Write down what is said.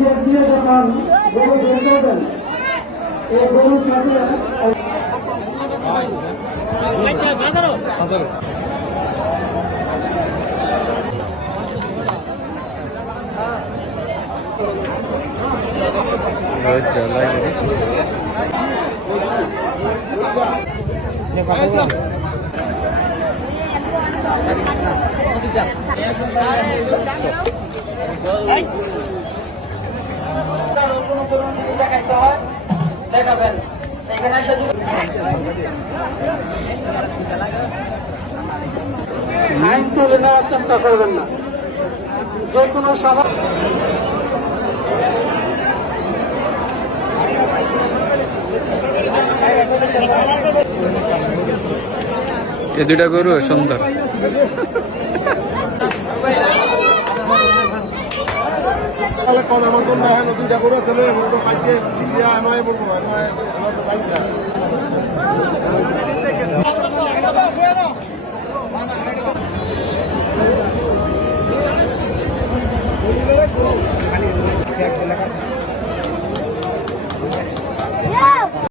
Gate দিয়ে যখন গরু বের করবেন এই গরুর সাথে রোজ জ্বালায় করে কোনো কোনো তুলে নেওয়ার চেষ্টা করবেন না। যে কোনো সভা এ দুইটা গরু সুন্দর। তাহলে কোন